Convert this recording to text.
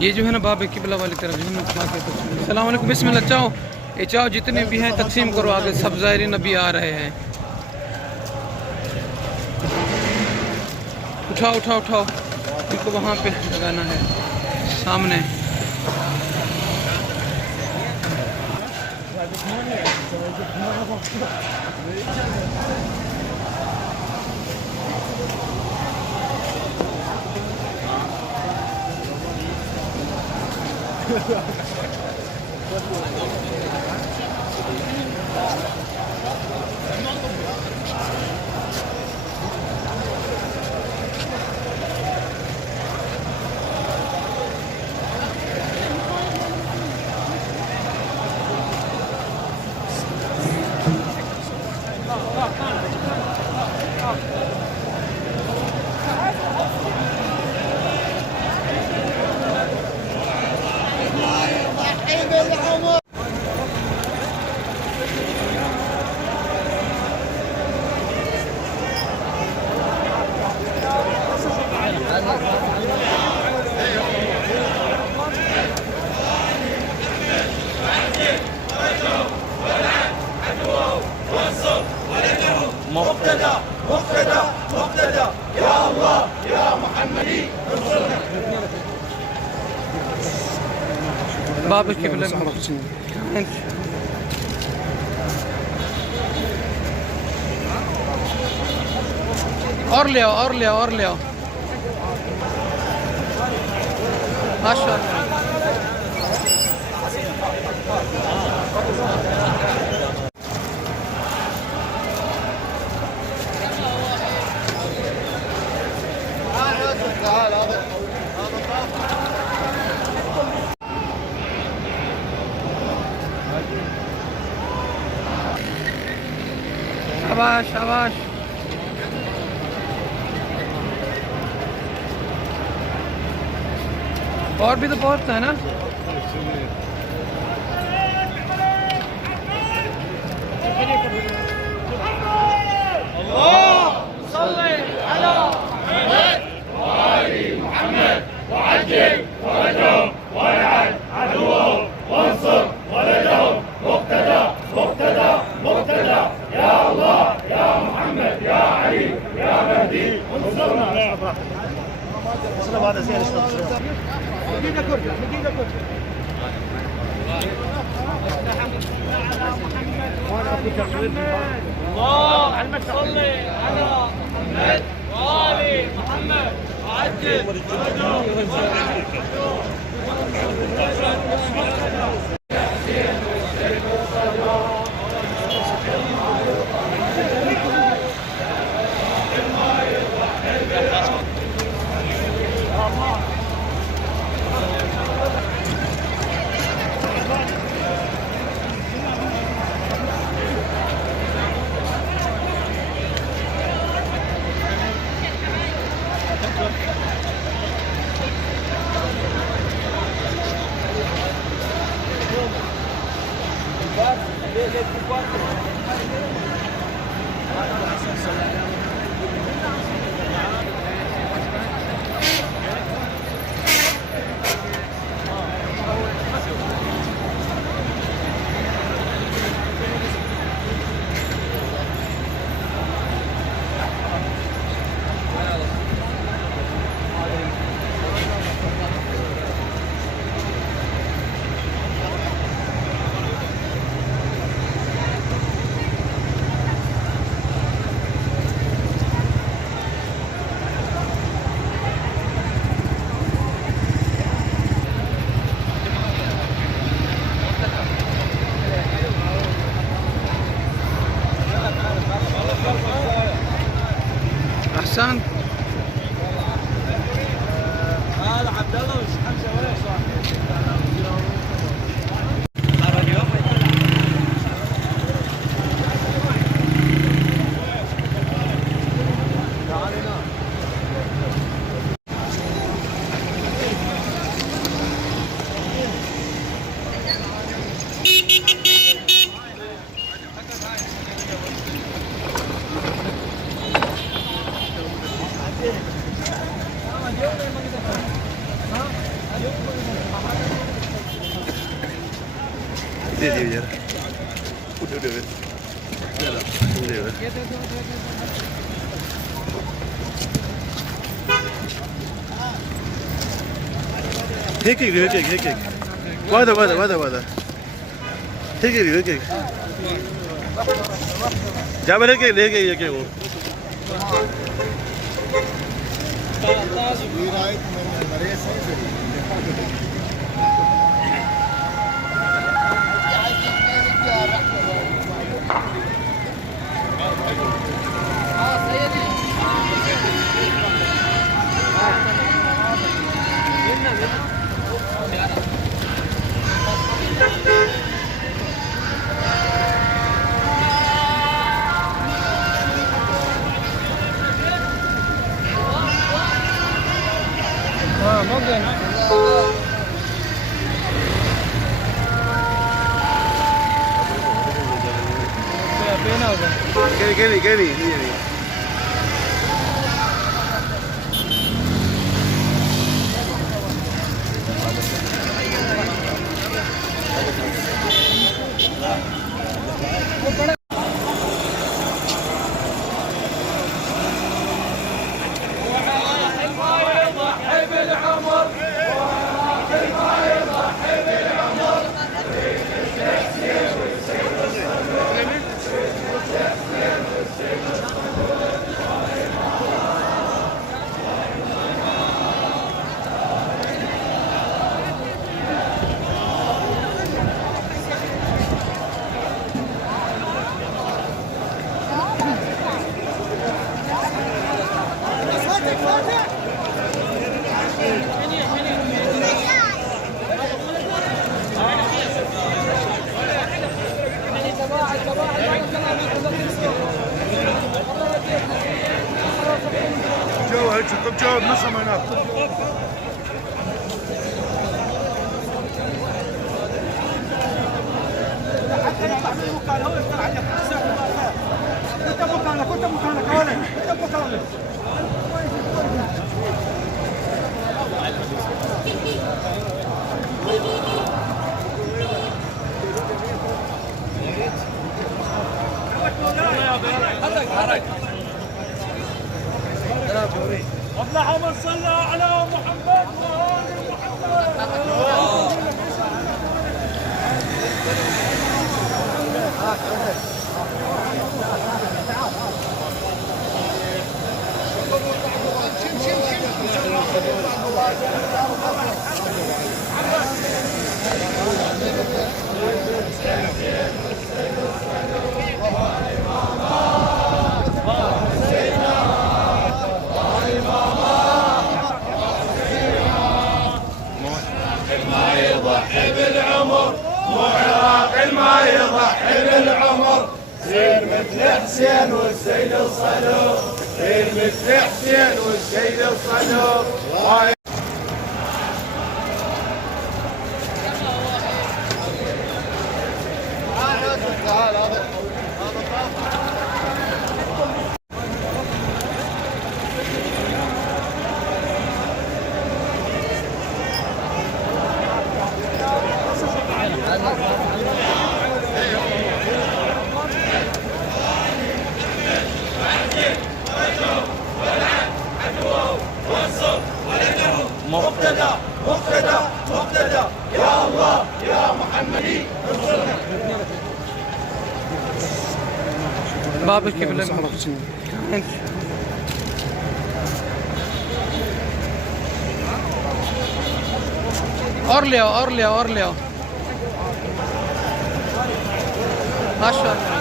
ये जो है ना बाब किबला वाली तरफ जो है ना अस्सलाम वालेकुम बिस्मिल्लाह। चाओ ये चाओ जितने भी हैं तकसीम करो आगे, सब ज़ायरीन अभी आ रहे हैं। उठाओ उठाओ उठाओ, इनको वहाँ पे लगाना है सामने। مقتدى مقتدى مقتدى يا الله يا محمدي बाब किबला और ले आओ और ले आओ और ले आओ माशाअल्लाह। शाबाश शाबाश। और भी तो बहुत है ना। اللهم صل على محمد وآل محمد وعجل दे दियो यार उठो दे هيك وهذا هيك جابر هيك كيني طب جاوب نص هناك كنت مكانك اللهم صل على محمد وآل محمد. معاقل ما يضحي بالعمر سير مثل حسين والسيد الصدوق سير مثل حسين والسيد الصدوق مقتدى يا الله يا محمدي بابك كيف और ले आओ ما شاء الله